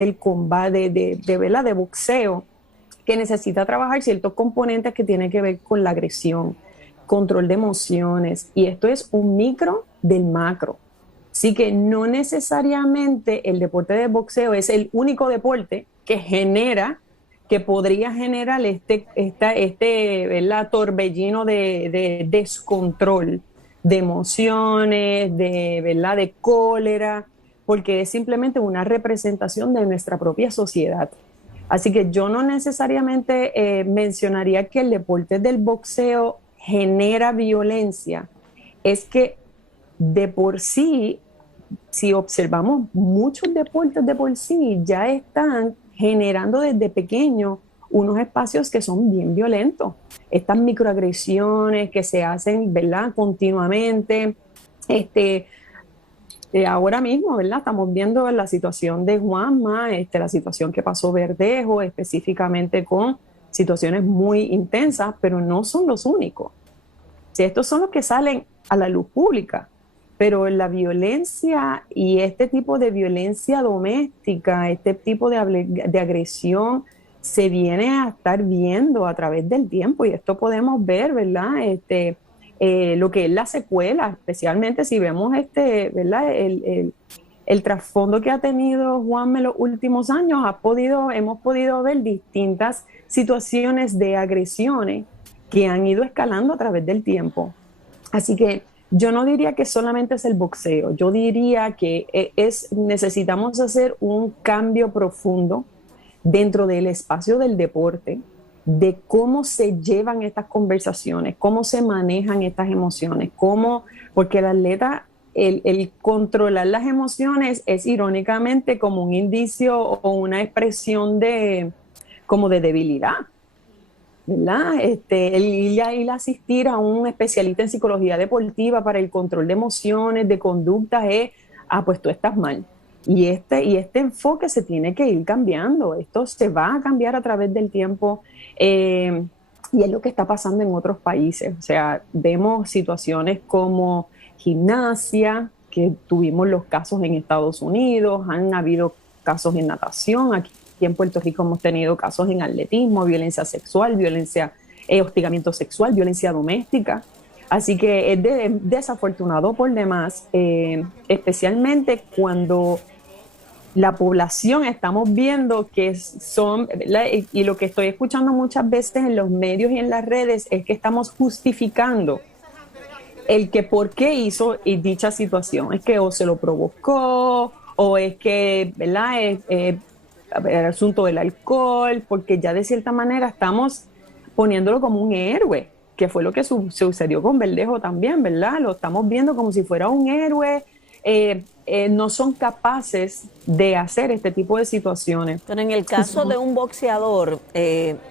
del combate, ¿verdad? De boxeo, que necesita trabajar ciertos componentes que tienen que ver con la agresión, control de emociones, y esto es un micro del macro. Así que no necesariamente el deporte de boxeo es el único deporte que genera, que podría generar ¿verdad? Torbellino de descontrol, de emociones, ¿verdad? De cólera, porque es simplemente una representación de nuestra propia sociedad. Así que yo no necesariamente mencionaría que el deporte del boxeo genera violencia, es que de por sí, si observamos muchos deportes de por sí, ya están generando desde pequeños unos espacios que son bien violentos. Estas microagresiones que se hacen, ¿verdad? Continuamente. Este, ahora mismo, ¿verdad? Estamos viendo la situación de Juanma, la situación que pasó Verdejo, específicamente con situaciones muy intensas, pero no son los únicos. Si estos son los que salen a la luz pública, pero la violencia y este tipo de violencia doméstica, este tipo de agresión, se viene a estar viendo a través del tiempo y esto podemos ver, ¿verdad? Lo que es la secuela, especialmente si vemos ¿verdad? El trasfondo que ha tenido Juan en los últimos años, hemos podido ver distintas situaciones de agresiones que han ido escalando a través del tiempo. Así que yo no diría que solamente es el boxeo, yo diría que necesitamos hacer un cambio profundo dentro del espacio del deporte, de cómo se llevan estas conversaciones, cómo se manejan estas emociones, porque el atleta, el controlar las emociones es irónicamente como un indicio o una expresión como de debilidad. ¿Verdad? El ir a asistir a un especialista en psicología deportiva para el control de emociones, de conductas, pues tú estás mal. Y este enfoque se tiene que ir cambiando. Esto se va a cambiar a través del tiempo. Y es lo que está pasando en otros países. O sea, vemos situaciones como gimnasia, que tuvimos los casos en Estados Unidos, han habido casos en natación, aquí en Puerto Rico hemos tenido casos en atletismo, violencia sexual, hostigamiento sexual, violencia doméstica. Así que es desafortunado por demás, especialmente cuando la población estamos viendo que son, ¿verdad? Y lo que estoy escuchando muchas veces en los medios y en las redes es que estamos justificando el que por qué hizo dicha situación. Es que o se lo provocó, o es que, ¿verdad? El asunto del alcohol, porque ya de cierta manera estamos poniéndolo como un héroe, que fue lo que sucedió con Verdejo también, ¿verdad? Lo estamos viendo como si fuera un héroe. No son capaces de hacer este tipo de situaciones. Pero en el caso de un boxeador,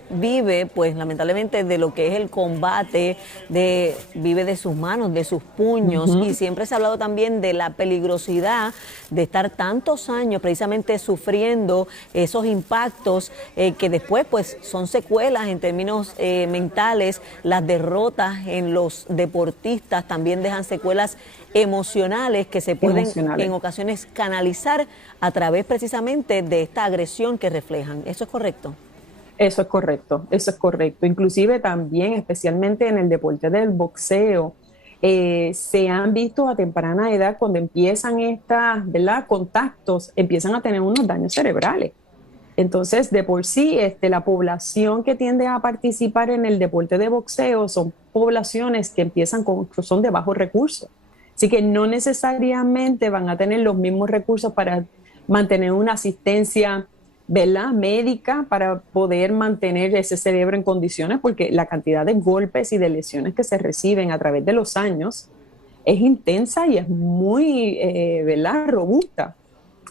vive, pues lamentablemente, de lo que es el combate, vive de sus manos, de sus puños, y siempre se ha hablado también de la peligrosidad de estar tantos años precisamente sufriendo esos impactos que después pues son secuelas en términos mentales. Las derrotas en los deportistas también dejan secuelas emocionales que se pueden en ocasiones canalizar a través precisamente de esta agresión que reflejan. ¿Eso es correcto? Eso es correcto, eso es correcto. Inclusive también, especialmente en el deporte del boxeo, se han visto a temprana edad cuando empiezan ¿verdad? Contactos, empiezan a tener unos daños cerebrales. Entonces, de por sí, la población que tiende a participar en el deporte de boxeo son poblaciones que son de bajos recursos. Así que no necesariamente van a tener los mismos recursos para mantener una asistencia, ¿verdad? Médica, para poder mantener ese cerebro en condiciones, porque la cantidad de golpes y de lesiones que se reciben a través de los años es intensa y es muy, ¿verdad? Robusta.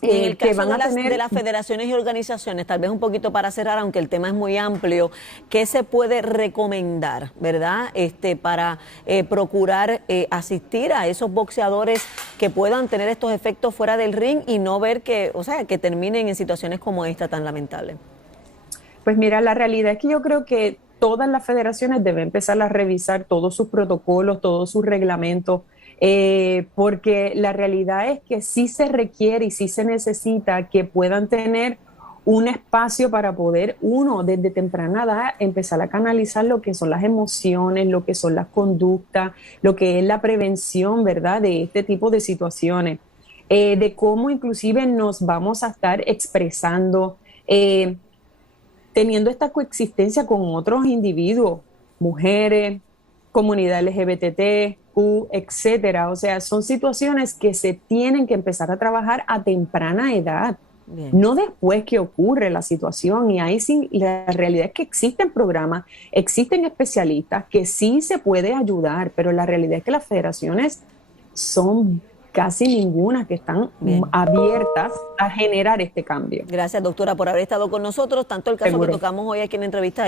Y en el caso de las federaciones y organizaciones, tal vez un poquito para cerrar, aunque el tema es muy amplio, ¿qué se puede recomendar, verdad, para procurar asistir a esos boxeadores que puedan tener estos efectos fuera del ring y no ver que terminen en situaciones como esta tan lamentable? Pues mira, la realidad es que yo creo que todas las federaciones deben empezar a revisar todos sus protocolos, todos sus reglamentos, porque la realidad es que sí se requiere y sí se necesita que puedan tener un espacio para poder uno desde temprana edad empezar a canalizar lo que son las emociones, lo que son las conductas, lo que es la prevención, ¿verdad?, de este tipo de situaciones, de cómo inclusive nos vamos a estar expresando, teniendo esta coexistencia con otros individuos, mujeres, comunidad LGBTQ, etcétera. O sea, son situaciones que se tienen que empezar a trabajar a temprana edad. Bien. No después que ocurre la situación, y ahí sí, la realidad es que existen programas, existen especialistas que sí se puede ayudar, pero la realidad es que las federaciones son casi ninguna que están abiertas a generar este cambio. Gracias, doctora, por haber estado con nosotros. Tanto el caso Seguro. que tocamos hoy aquí en entrevista